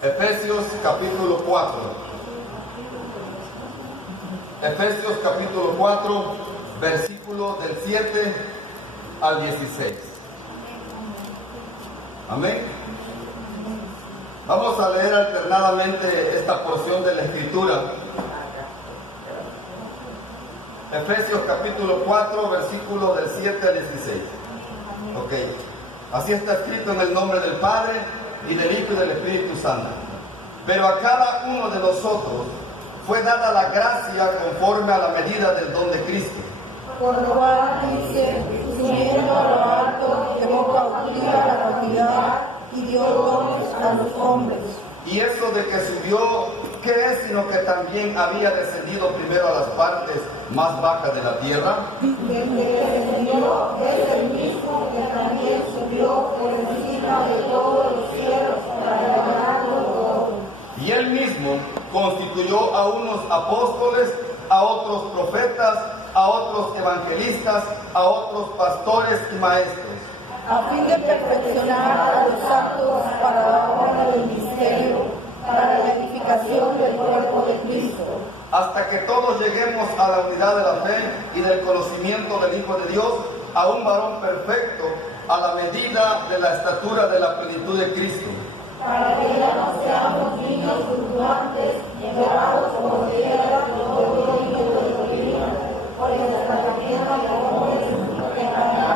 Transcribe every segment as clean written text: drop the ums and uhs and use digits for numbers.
Efesios capítulo 4. Efesios capítulo 4, versículo del 7 al 16. Amén. Vamos a leer alternadamente esta porción de la Escritura. Efesios capítulo 4, versículo del 7 al 16. Ok. Así está escrito en el nombre del Padre, y del Hijo y del Espíritu Santo. Pero a cada uno de nosotros fue dada la gracia conforme a la medida del don de Cristo. Por lo cual dice, subiendo a lo alto, llevó cautiva la cautividad y dio dones a los hombres. Y eso de que subió, ¿qué es? Sino que también había descendido primero a las partes más bajas de la tierra. El que descendió es el mismo que también subió por encima de todos los cielos para llenarlo todo. Y él mismo constituyó a unos apóstoles, a otros profetas, a otros evangelistas, a otros pastores y maestros, a fin de perfeccionar a los santos para la obra del ministerio, para la edificación del cuerpo de Cristo, hasta que todos lleguemos a la unidad de la fe y del conocimiento del Hijo de Dios, a un varón perfecto, a la medida de la estatura de la plenitud de Cristo. Para que ya no seamos niños fluctuantes, llevados por tierra, todo niño de doctrina, por el descargamiento de hombres, que para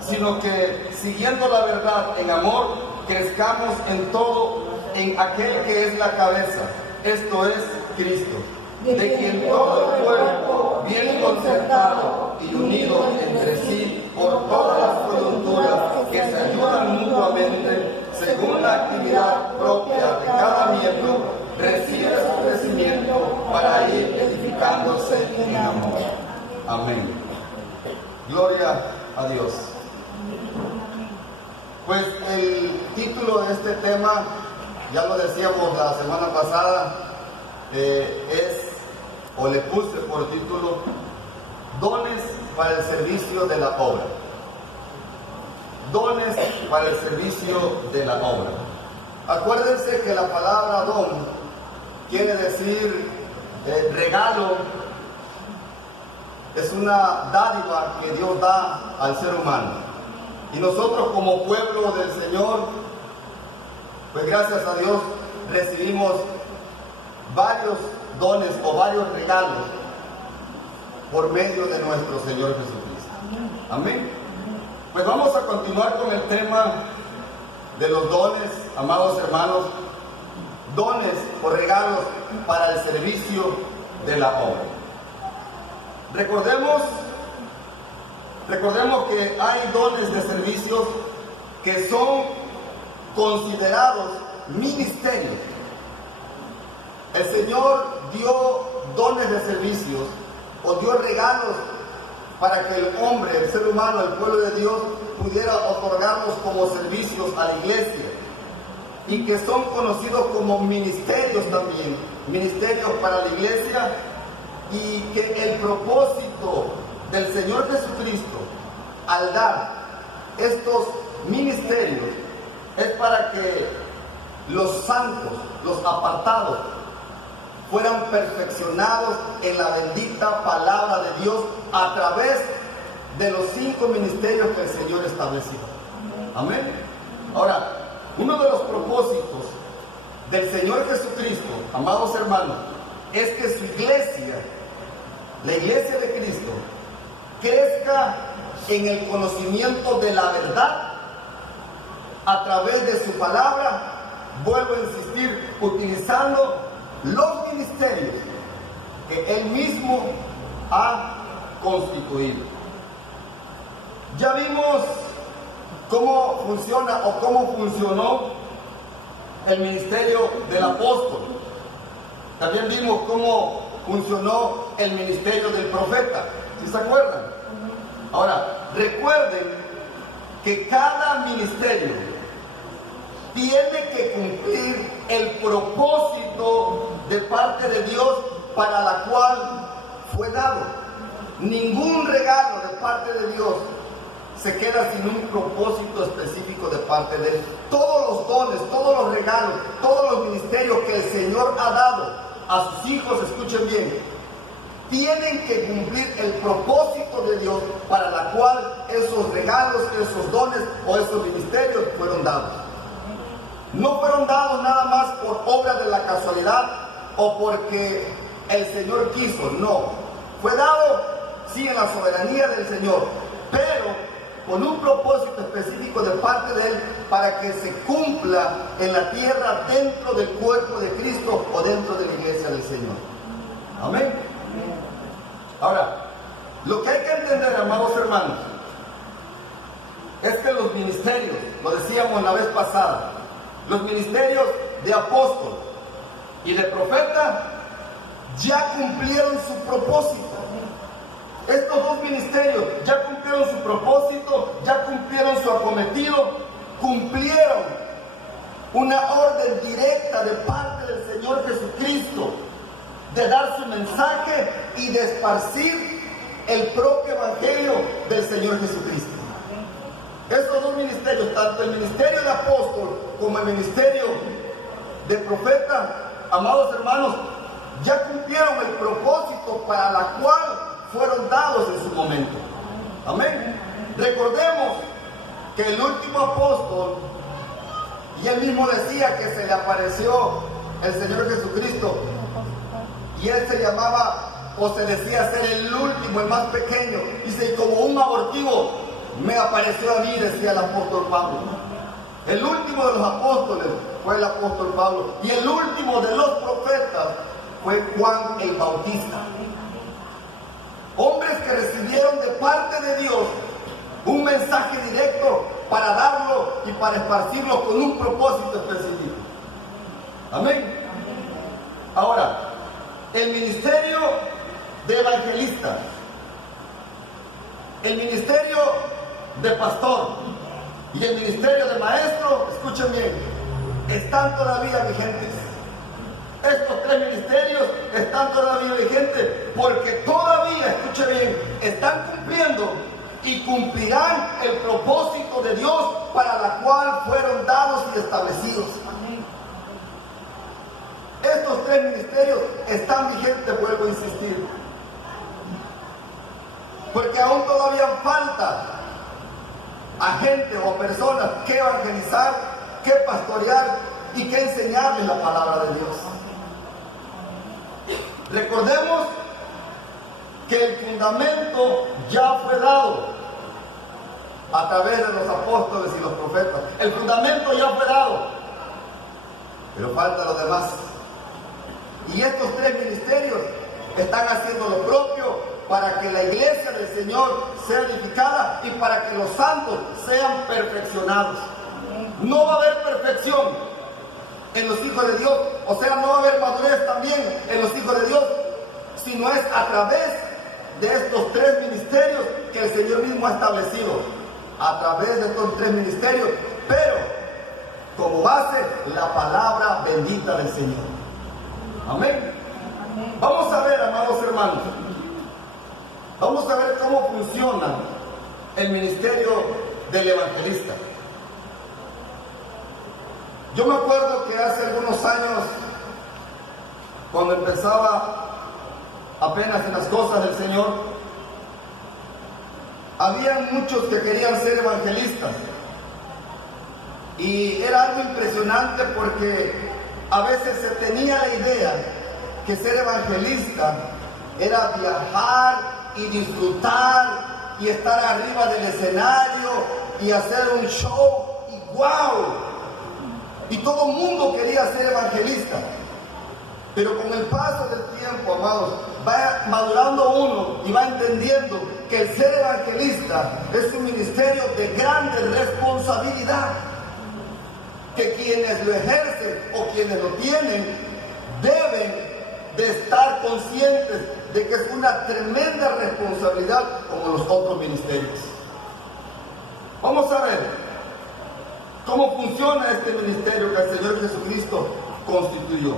sino que, siguiendo la verdad en amor, crezcamos en todo en aquel que es la cabeza, esto es Cristo, de quien todo el cuerpo, bien concertado y unido entre sí por todas las coyunturas que se ayudan mutuamente, según la actividad propia de cada miembro, recibe su crecimiento para ir edificándose en amor. Amén. Gloria a Dios. Pues el título de este tema, ya lo decíamos la semana pasada, le puse por título, dones para el servicio de la obra. Dones para el servicio de la obra. Acuérdense que la palabra don quiere decir regalo, es una dádiva que Dios da al ser humano. Y nosotros como pueblo del Señor, pues gracias a Dios recibimos varios dones o varios regalos por medio de nuestro Señor Jesucristo. Amén. Pues vamos a continuar con el tema de los dones, amados hermanos, dones o regalos para el servicio de la obra. Recordemos que hay dones de servicios que son considerados ministerios. El Señor dio dones de servicios o dio regalos para que el hombre, el ser humano, el pueblo de Dios pudiera otorgarlos como servicios a la iglesia, y que son conocidos como ministerios también, ministerios para la iglesia, y que el propósito del Señor Jesucristo al dar estos ministerios es para que los santos, los apartados, fueran perfeccionados en la bendita palabra de Dios a través de los 5 ministerios que el Señor estableció. Amén. Ahora, uno de los propósitos del Señor Jesucristo, amados hermanos, es que su iglesia, la iglesia de Cristo, crezca en el conocimiento de la verdad a través de su palabra. Vuelvo a insistir, utilizando los ministerios que Él mismo ha constituido. Ya vimos cómo funciona o cómo funcionó el ministerio del apóstol. También vimos cómo funcionó el ministerio del profeta, ¿sí se acuerdan? Ahora, recuerden que cada ministerio tiene que cumplir el propósito de parte de Dios para la cual fue dado. Ningún regalo de parte de Dios se queda sin un propósito específico parte de Él. Todos los dones, todos los regalos, todos los ministerios que el Señor ha dado a sus hijos, escuchen bien, tienen que cumplir el propósito de Dios para la cual esos regalos, esos dones o esos ministerios fueron dados. No fueron dados nada más por obra de la casualidad o porque el Señor quiso, no. Fue dado, sí, en la soberanía del Señor, pero con un propósito específico de parte de Él para que se cumpla en la tierra dentro del cuerpo de Cristo o dentro de la iglesia del Señor. Amén. Ahora, lo que hay que entender, amados hermanos, es que los ministerios, lo decíamos la vez pasada, los ministerios de apóstol y de profeta ya cumplieron su propósito. Estos dos ministerios ya cumplieron su propósito, ya cumplieron su acometido, cumplieron una orden directa de parte del Señor Jesucristo de dar su mensaje y de esparcir el propio evangelio del Señor Jesucristo. Estos dos ministerios, tanto el ministerio de apóstol como el ministerio de profeta, amados hermanos, ya cumplieron el propósito para la cual fueron dados en su momento. Amén. Recordemos que el último apóstol, y él mismo decía que se le apareció el Señor Jesucristo, y él se llamaba, o se decía ser el último, el más pequeño. Dice, como un abortivo me apareció a mí, decía el apóstol Pablo. El último de los apóstoles fue el apóstol Pablo, y el último de los profetas fue Juan el Bautista. Hombres que recibieron de parte de Dios un mensaje directo para darlo y para esparcirlo con un propósito específico. Amén. Ahora, el ministerio de evangelista, el ministerio de pastor y el ministerio de maestro, escuchen bien, están todavía vigentes. Estos tres ministerios están todavía vigentes porque todavía, escuchen bien, están cumpliendo y cumplirán el propósito de Dios para la cual fueron dados y establecidos. Estos tres ministerios están vigentes, vuelvo a insistir, porque aún todavía falta a gente o personas que evangelizar, que pastorear y que enseñarles la palabra de Dios. Recordemos que el fundamento ya fue dado a través de los apóstoles y los profetas. El fundamento ya fue dado, pero falta lo demás. Y estos tres ministerios están haciendo lo propio para que la iglesia del Señor sea edificada y para que los santos sean perfeccionados. No va a haber perfección en los hijos de Dios, o sea, no va a haber madurez también en los hijos de Dios, sino es a través de estos tres ministerios que el Señor mismo ha establecido, a través de estos tres ministerios, pero como base la palabra bendita del Señor. Amén. Vamos a ver, amados hermanos, vamos a ver cómo funciona el ministerio del evangelista. Yo me acuerdo que hace algunos años, cuando empezaba apenas en las cosas del Señor, había muchos que querían ser evangelistas. Y era algo impresionante porque a veces se tenía la idea que ser evangelista era viajar y disfrutar y estar arriba del escenario y hacer un show y ¡wow! Y todo el mundo quería ser evangelista. Pero con el paso del tiempo, amados, va madurando uno y va entendiendo que el ser evangelista es un ministerio de grande responsabilidad. Que quienes lo ejercen o quienes lo tienen deben de estar conscientes de que es una tremenda responsabilidad como los otros ministerios. Vamos a ver cómo funciona este ministerio que el Señor Jesucristo constituyó.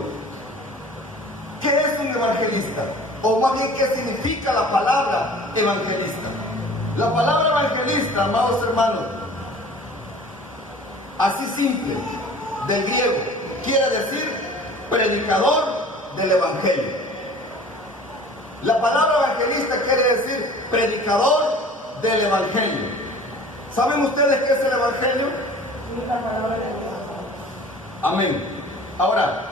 ¿Qué es un evangelista? O más bien, ¿qué significa la palabra evangelista? La palabra evangelista, amados hermanos, así simple, del griego, quiere decir predicador del evangelio. La palabra evangelista quiere decir predicador del evangelio. ¿Saben ustedes qué es el evangelio? Amén. Ahora,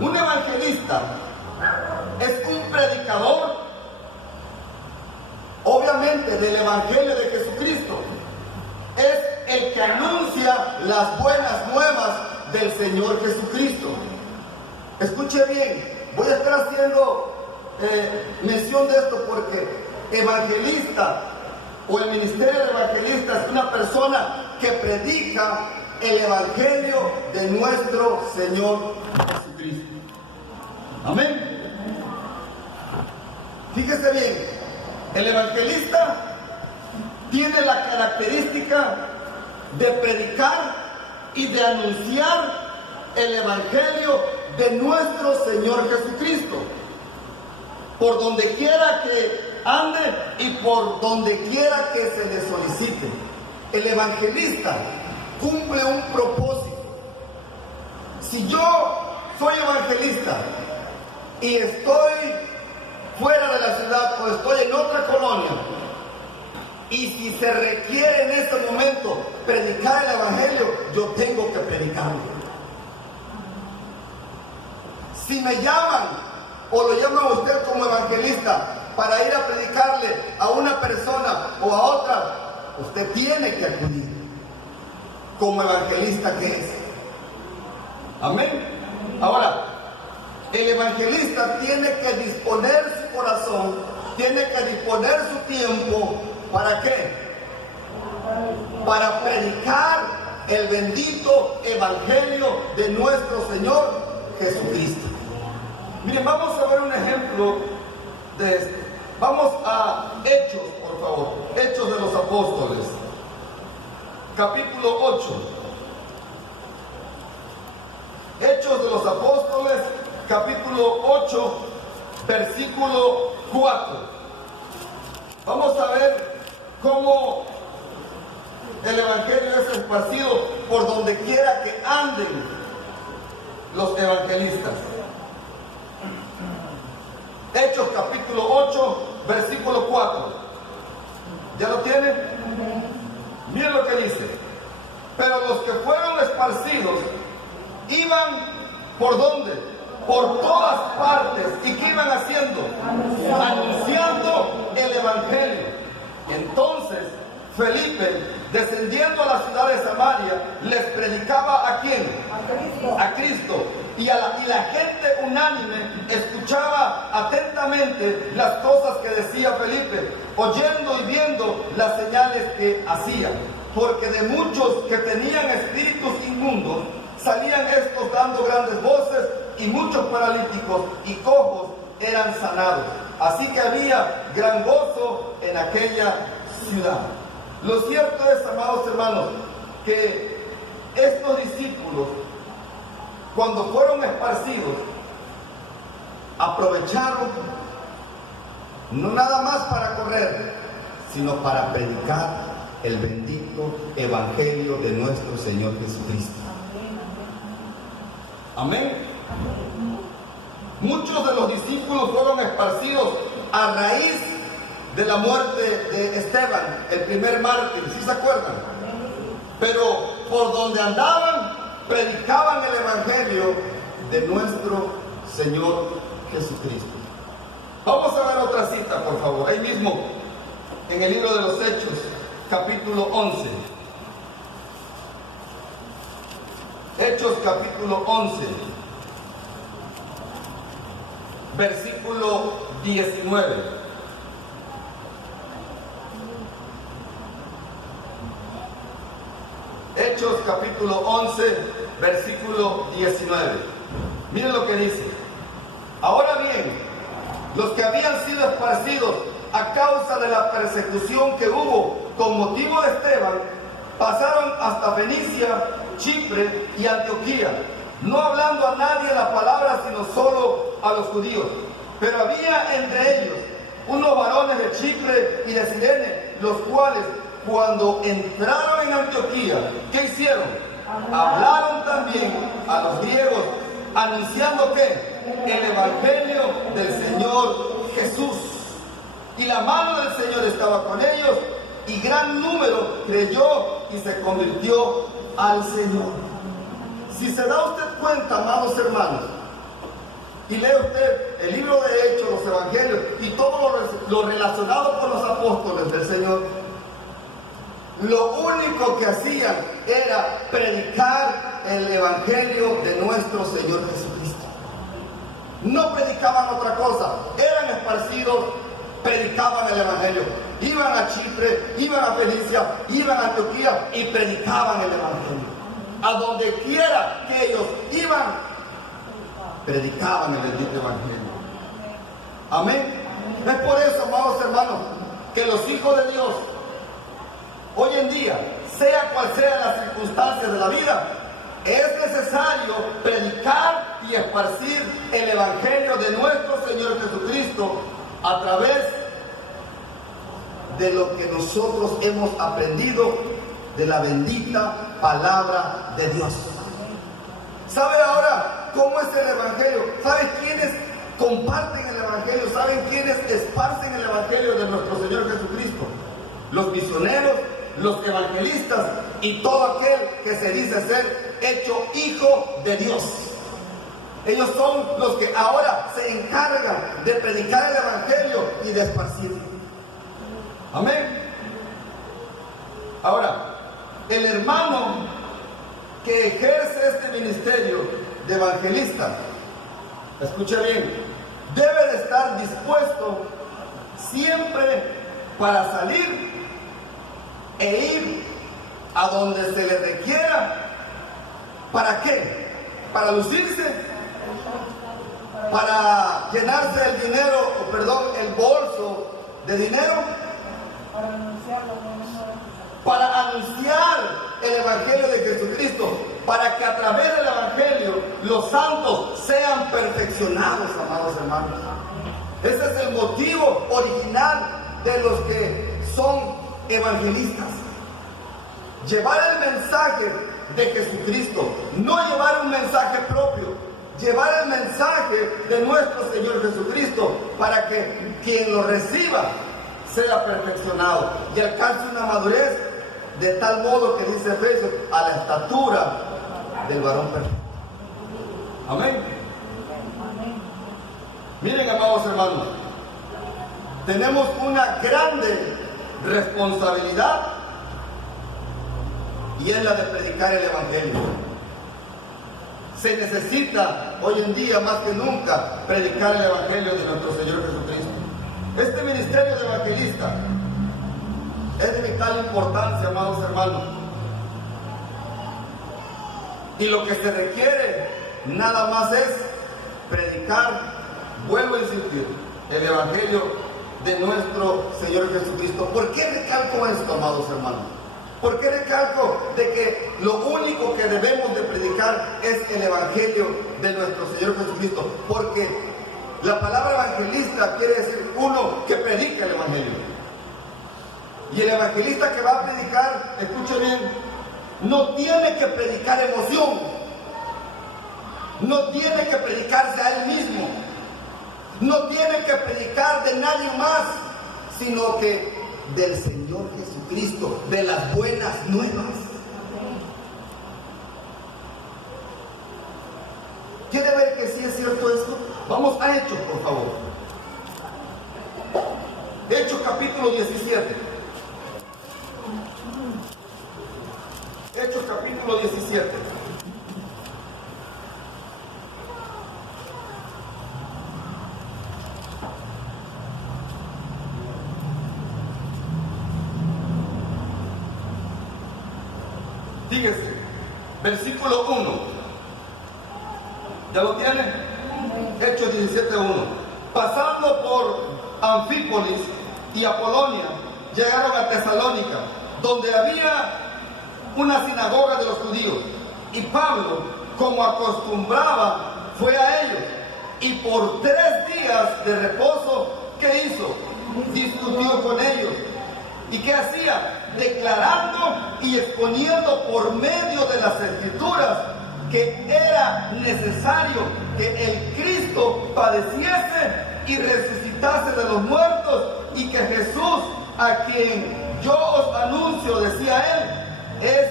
un evangelista es un predicador, obviamente, del evangelio de Jesucristo. Es el que anuncia las buenas nuevas del Señor Jesucristo. Escuche bien, voy a estar haciendo mención de esto porque evangelista o el ministerio de evangelista es una persona que predica el evangelio de nuestro Señor Jesucristo. Amén. Fíjese bien, el evangelista tiene la característica de predicar y de anunciar el evangelio de nuestro Señor Jesucristo, por donde quiera que ande y por donde quiera que se le solicite. El evangelista cumple un propósito. Si yo soy evangelista y estoy fuera de la ciudad o estoy en otra colonia, y si se requiere en ese momento predicar el evangelio, yo tengo que predicarlo. Si me llaman o lo llaman a usted como evangelista para ir a predicarle a una persona o a otra, usted tiene que acudir como evangelista que es. Amén. Ahora, el evangelista tiene que disponer su corazón, tiene que disponer su tiempo. ¿Para qué? Para predicar el bendito evangelio de nuestro Señor Jesucristo. Miren, vamos a ver un ejemplo de esto. Vamos a Hechos, por favor. Hechos de los Apóstoles. Capítulo 8. Hechos de los Apóstoles, capítulo 8, versículo 4. Vamos a ver cómo el evangelio es esparcido por donde quiera que anden los evangelistas. Hechos capítulo 8, versículo 4. ¿Ya lo tienen? Miren lo que dice. Pero los que fueron esparcidos iban ¿por dónde? Por todas partes. ¿Y qué iban haciendo? Anunciando el evangelio. Entonces Felipe, descendiendo a la ciudad de Samaria, les predicaba ¿a quién? A Cristo. Y la gente unánime escuchaba atentamente las cosas que decía Felipe, oyendo y viendo las señales que hacía. Porque de muchos que tenían espíritus inmundos, salían estos dando grandes voces, y muchos paralíticos y cojos eran sanados. Así que había gran gozo en aquella ciudad. Lo cierto es, amados hermanos, que estos discípulos, cuando fueron esparcidos, aprovecharon no nada más para correr, sino para predicar el bendito evangelio de nuestro Señor Jesucristo. Amén. Muchos de los discípulos fueron esparcidos a raíz de la muerte de Esteban, el primer mártir, ¿sí se acuerdan? Pero por donde andaban, predicaban el evangelio de nuestro Señor Jesucristo. Vamos a ver otra cita, por favor, ahí mismo, en el libro de los Hechos, capítulo 11. Hechos capítulo 11, versículo 19. Hechos capítulo 11, versículo 19. Miren lo que dice. Ahora bien, los que habían sido esparcidos a causa de la persecución que hubo con motivo de Esteban, pasaron hasta Fenicia, Chipre y Antioquía, no hablando a nadie la palabra, sino solo a los judíos. Pero había entre ellos unos varones de Chipre y de Cirene, los cuales, cuando entraron en en Antioquía, ¿qué hicieron? Hablaron también a los griegos, anunciando que el evangelio del Señor Jesús. Y la mano del Señor estaba con ellos, y gran número creyó y se convirtió al Señor. Si se da usted cuenta, amados hermanos, y lee usted el libro de Hechos, los evangelios y todo lo relacionado con los apóstoles del Señor, lo único que hacían era predicar el evangelio de nuestro Señor Jesucristo. No predicaban otra cosa, eran esparcidos, predicaban el evangelio. Iban a Chipre, iban a Fenicia, iban a Antioquía y predicaban el evangelio. A donde quiera que ellos iban, predicaban el bendito evangelio. Amén. Es por eso, amados hermanos, que los hijos de Dios, hoy en día, sea cual sea las circunstancias de la vida, es necesario predicar y esparcir el evangelio de nuestro Señor Jesucristo a través de lo que nosotros hemos aprendido de la bendita palabra de Dios. ¿Sabe ahora cómo es el evangelio? ¿Sabe quiénes comparten el evangelio? ¿Saben quiénes esparcen el evangelio de nuestro Señor Jesucristo? Los misioneros, los evangelistas y todo aquel que se dice ser hecho hijo de Dios. Ellos son los que ahora se encargan de predicar el evangelio y de esparcirlo. Amén. Ahora, el hermano que ejerce este ministerio de evangelista, escuche bien, debe de estar dispuesto siempre para salir e ir a donde se le requiera. ¿Para qué? ¿Para lucirse? ¿Para llenarse el dinero, el bolso de dinero? Para anunciar el evangelio de Jesucristo, para que a través del evangelio los santos sean perfeccionados, amados hermanos. Ese es el motivo original de los que son evangelistas. Llevar el mensaje de Jesucristo, no llevar un mensaje propio, llevar el mensaje de nuestro Señor Jesucristo para que quien lo reciba sea perfeccionado y alcance una madurez de tal modo que dice Efesios, a la estatura del varón perfecto. Amén. Miren, amados hermanos, tenemos una grande responsabilidad y es la de predicar el evangelio. Se necesita hoy en día más que nunca predicar el evangelio de nuestro Señor Jesucristo. Este ministerio de evangelista es de vital importancia, amados hermanos. Y lo que se requiere nada más es predicar, vuelvo a insistir, el evangelio de nuestro Señor Jesucristo. ¿Por qué recalco esto, amados hermanos? ¿Por qué recalco de que lo único que debemos de predicar es el evangelio de nuestro Señor Jesucristo? Porque la palabra evangelista quiere decir uno que predica el evangelio. Y el evangelista que va a predicar, escuche bien, no tiene que predicar emoción, no tiene que predicarse a él mismo, no tiene que predicar de nadie más, sino que del Señor Jesucristo, de las buenas nuevas. ¿Quiere ver que sí es cierto esto? Vamos a Hechos, por favor. Hechos capítulo 17. Hechos capítulo 17. Fíjese, versículo 1. ¿Ya lo tiene? Hechos 17:1. Pasando por Anfípolis y Apolonia, llegaron a Tesalónica, donde había una sinagoga de los judíos. Y Pablo, como acostumbraba, fue a ellos. Y por 3 días de reposo, ¿qué hizo? Discutió con ellos. ¿Y qué hacía? Declarando y exponiendo por medio de las Escrituras que era necesario que el Cristo padeciese y resucitase de los muertos, y que Jesús, a quien yo os anuncio, decía él, es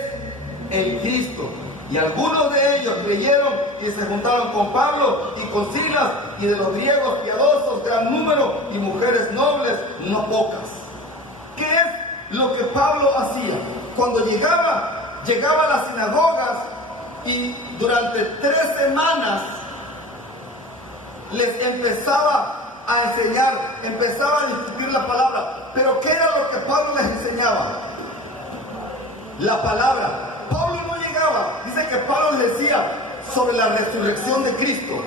el Cristo. Y algunos de ellos creyeron y se juntaron con Pablo y con Silas, y de los griegos piadosos gran número, y mujeres nobles no pocas. ¿Qué es lo que Pablo hacía? Cuando llegaba a las sinagogas, y durante 3 semanas les empezaba a enseñar, empezaba a discutir la palabra. Pero ¿qué era lo que Pablo les enseñaba? La palabra. Pablo no llegaba, dice que Pablo les decía sobre la resurrección de Cristo.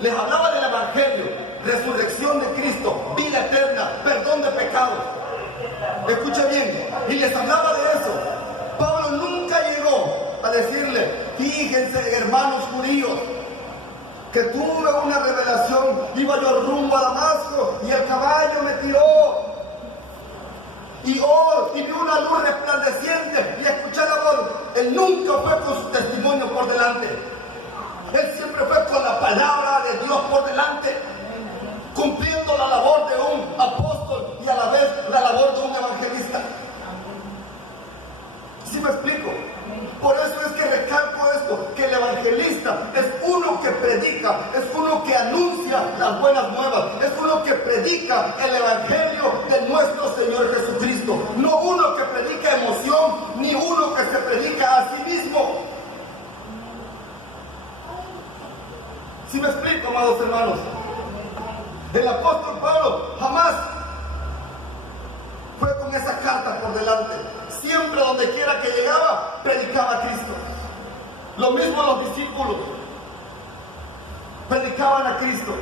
Les hablaba del Evangelio, resurrección de Cristo, vida eterna, perdón de pecados. Escuche bien, y les hablaba de eso. Pablo nunca llegó a decirle, fíjense, hermanos judíos, que tuve una revelación, iba yo rumbo a Damasco y el caballo me tiró y vi una luz resplandeciente y escuché la voz. Él nunca fue con su testimonio por delante, él siempre fue con la palabra de Dios por delante, cumpliendo la labor de un apóstol y a la vez la labor de un evangelista. ¿Sí me explico? Por eso es que recalco esto, que el evangelista es uno que predica, es uno que anuncia las buenas nuevas, es uno que predica el evangelio de nuestro Señor Jesucristo, no uno que predica emoción, ni uno que se predica a sí mismo. ¿Sí me explico, amados hermanos? El apóstol Pablo jamás fue con esa carta por delante. Siempre, donde quiera que llegaba, predicaba a Cristo. Lo mismo los discípulos predicaban a Cristo.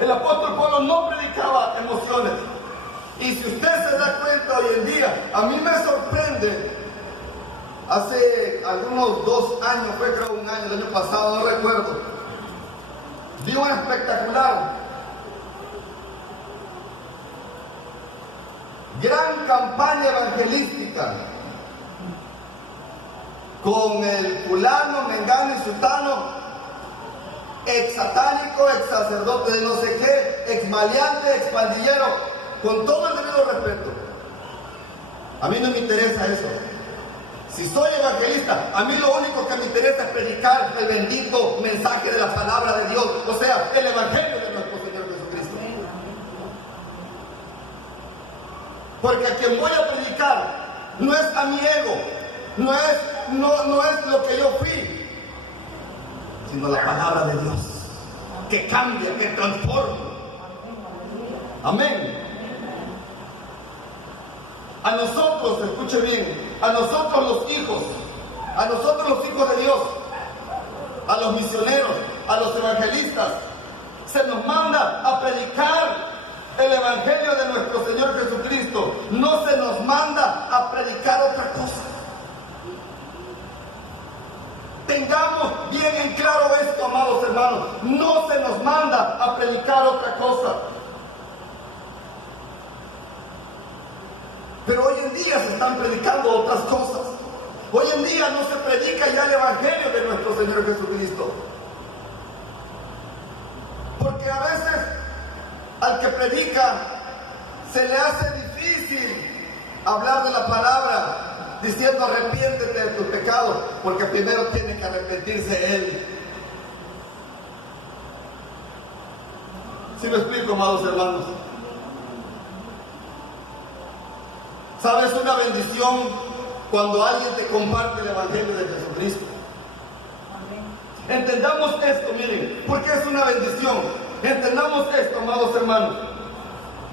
El apóstol Pablo no predicaba emociones. Y si usted se da cuenta hoy en día, a mí me sorprende. Hace algunos 2 años, fue creo 1 año, el año pasado, no recuerdo, vi un espectacular. Gran campaña evangelística con el fulano, mengano y sutano, ex satánico, ex sacerdote de no sé qué, ex maleante, ex pandillero, con todo el debido respeto. A mí no me interesa eso. Si soy evangelista, a mí lo único que me interesa es predicar el bendito mensaje de la palabra de Dios, o sea, el evangelio de nuestro Señor Jesucristo. Porque a quien voy a predicar no es a mi ego, no es lo que yo fui, sino la palabra de Dios, que cambia, que transforma. Amén. A nosotros, escuche bien, a nosotros los hijos de Dios, a los misioneros, a los evangelistas, se nos manda a predicar el evangelio de nuestro Señor Jesucristo. No se nos manda a predicar otra cosa. Tengamos bien en claro esto, amados hermanos. No se nos manda a predicar otra cosa. Pero hoy en día se están predicando otras cosas. Hoy en día no se predica ya el evangelio de nuestro Señor Jesucristo. Porque a veces al que predica se le hace difícil hablar de la palabra, diciendo arrepiéntete de tus pecados, porque primero tiene que arrepentirse él. ¿Sí me explico, amados hermanos? ¿Sabes? Una bendición cuando alguien te comparte el evangelio de Jesucristo. Entendamos esto, miren, porque es una bendición. Entendamos esto, amados hermanos,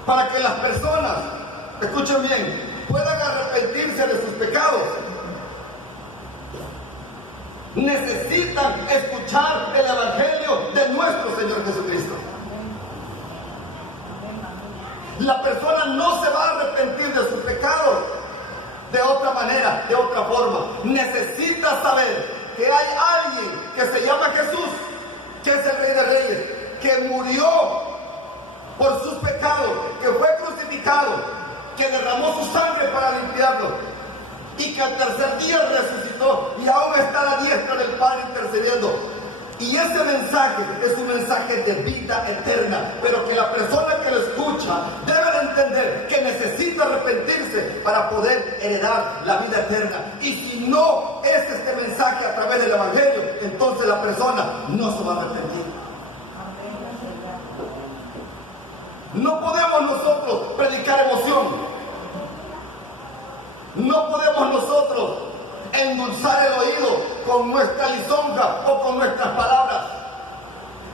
para que las personas, escuchen bien, puedan arrepentirse de sus pecados. Necesitan escuchar el evangelio de nuestro Señor Jesucristo. La persona no se va a arrepentir de sus pecados de otra manera, de otra forma. Necesita saber que hay alguien que se llama Jesús, que es el Rey de Reyes, que murió por sus pecados, que fue crucificado, tercer día resucitó y aún está a la diestra del Padre intercediendo. Y ese mensaje es un mensaje de vida eterna, pero que la persona que lo escucha debe de entender que necesita arrepentirse para poder heredar la vida eterna. Y si no es este mensaje a través del Evangelio, entonces la persona no se va a arrepentir. No podemos nosotros predicar emoción. No podemos nosotros endulzar el oído con nuestra lisonja o con nuestras palabras.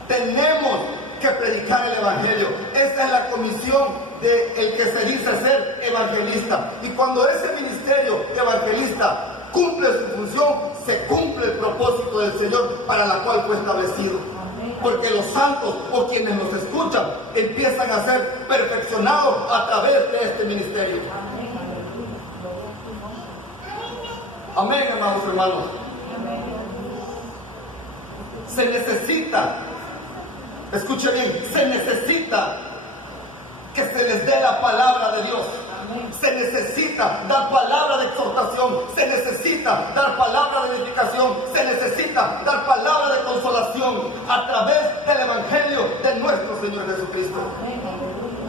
Tenemos que predicar el Evangelio. Esa es la comisión del que se dice ser evangelista. Y cuando ese ministerio evangelista cumple su función, se cumple el propósito del Señor para la cual fue establecido. Porque los santos o quienes nos escuchan empiezan a ser perfeccionados a través de este ministerio. Amén, amados hermanos. Se necesita, escuche bien, se necesita que se les dé la palabra de Dios. Se necesita dar palabra de exhortación, se necesita dar palabra de edificación, se necesita dar palabra de consolación a través del Evangelio de nuestro Señor Jesucristo.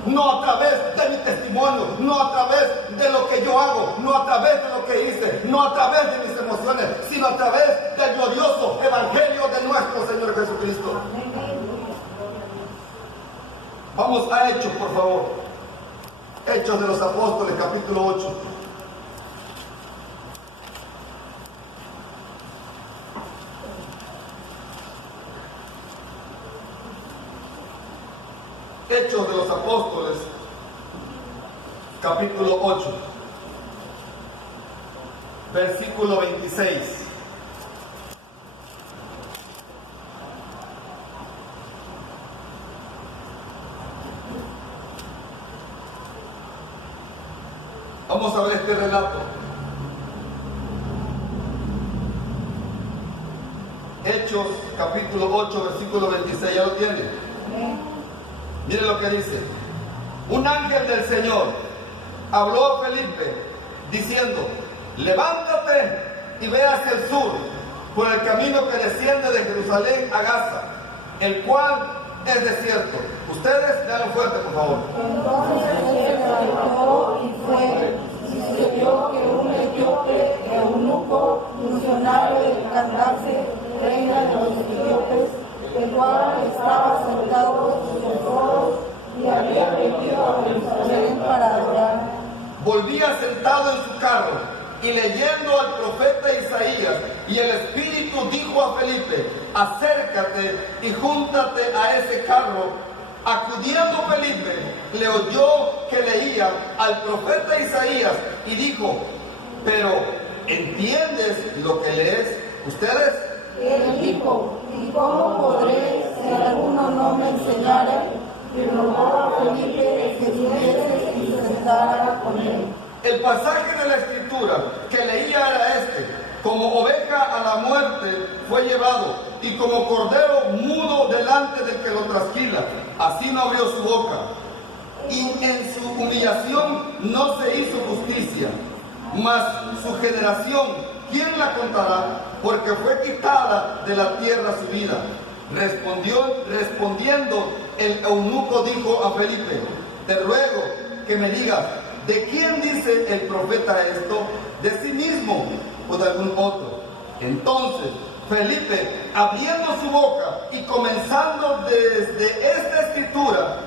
No a través de mi testimonio, no a través de lo que yo hago, no a través de lo que hice, no a través de mis emociones, sino a través del glorioso Evangelio de nuestro Señor Jesucristo. Vamos a Hechos, por favor. Hechos de los Apóstoles, capítulo 8. Hechos de los Apóstoles, capítulo 8, versículo 26. Vamos a ver este relato. Hechos, capítulo 8, versículo 26. ¿Ya lo tienen? Miren lo que dice. Un ángel del Señor habló a Felipe diciendo: levántate y ve hacia el sur por el camino que desciende de Jerusalén a Gaza, el cual es desierto. Ustedes lean fuerte, por favor. Entonces él se levantó y fue, y sucedió que un etíope, eunuco, funcionario del Candace, reina de los etíopes, el cual estaba sentado en sus tesoros y había venido a Jerusalén para adorar. Volvía sentado en su carro y leyendo al profeta Isaías, y el Espíritu dijo a Felipe: acércate y júntate a ese carro. Acudiendo Felipe, le oyó que leía al profeta Isaías y dijo: pero ¿entiendes lo que lees? ¿Ustedes? Él dijo: ¿y cómo podré si alguno no me enseñara? Y rogó a Felipe que viniese y se sentara con él. El pasaje de la Escritura que leía era este: como oveja a la muerte fue llevado, y como cordero mudo delante del que lo trasquila, así no abrió su boca. Y en su humillación no se hizo justicia. Mas su generación, ¿quién la contará? Porque fue quitada de la tierra su vida. Respondiendo, el eunuco dijo a Felipe: te ruego que me digas, ¿de quién dice el profeta esto? ¿De sí mismo o de algún otro? Entonces Felipe, abriendo su boca y comenzando desde esta escritura,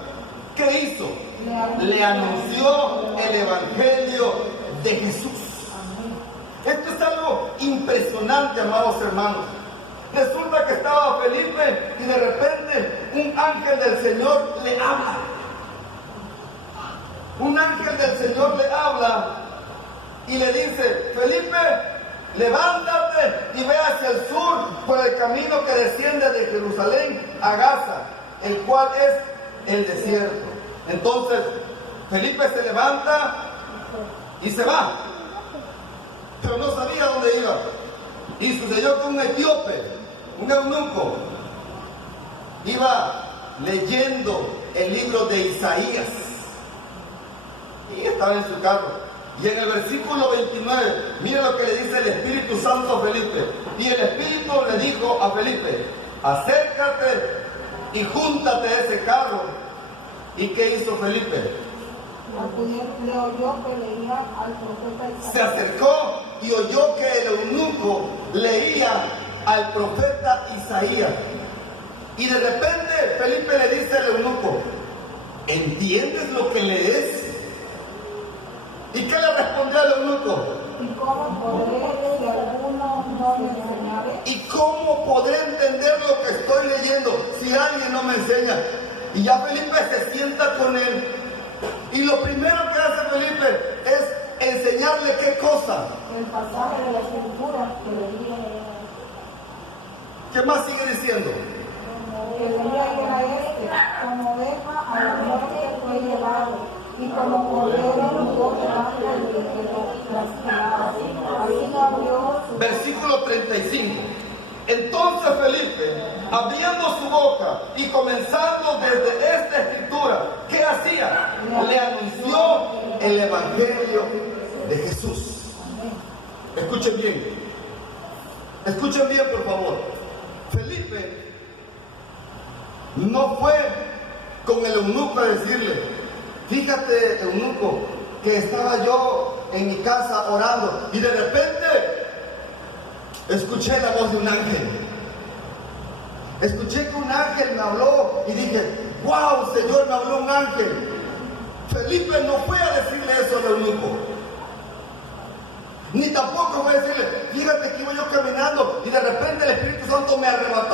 ¿qué hizo? Le anunció el Evangelio de Jesús. Esto es algo impresionante, amados hermanos. Resulta que estaba Felipe y de repente un ángel del Señor le habla. Un ángel del Señor le habla y le dice: Felipe, levántate y ve hacia el sur por el camino que desciende de Jerusalén a Gaza, el cual es el desierto. Entonces Felipe se levanta y se va, pero no sabía dónde iba. Y sucedió que un etíope, un eunuco, iba leyendo el libro de Isaías y estaba en su carro. Y en el versículo 29, mira lo que le dice el Espíritu Santo a Felipe. Y el Espíritu le dijo a Felipe: acércate y júntate a ese carro. ¿Y qué hizo Felipe? Le oyó que leía al profeta Isaías. Se acercó y oyó que el eunuco leía al profeta Isaías. Y de repente Felipe le dice al eunuco: ¿entiendes lo que lees? ¿Y qué le respondió al eunuco? ¿Y cómo podré, si alguno no me enseñare? ¿Y cómo podré entender lo que estoy leyendo si alguien no me enseña? Y ya Felipe se sienta con él. Y lo primero que hace Felipe es enseñarle qué cosa. El pasaje de la escritura que leía ¿Qué más sigue diciendo? era este: como oveja a la muerte fue llevado, y como cordero no delante del que lo trasquilaba. Así no abrió su Versículo 35. Entonces Felipe, abriendo su boca y comenzando desde esta escritura, ¿qué hacía? Le anunció el Evangelio de Jesús. Escuchen bien. Escuchen bien, por favor. Felipe no fue con el eunuco a decirle: fíjate, eunuco, que estaba yo en mi casa orando y de repente escuché la voz de un ángel. Escuché que un ángel me habló y dije: wow, Señor, me habló un ángel. Felipe no fue a decirle eso al eunuco. Ni tampoco fue a decirle: fíjate que iba yo caminando y de repente el Espíritu Santo me arrebató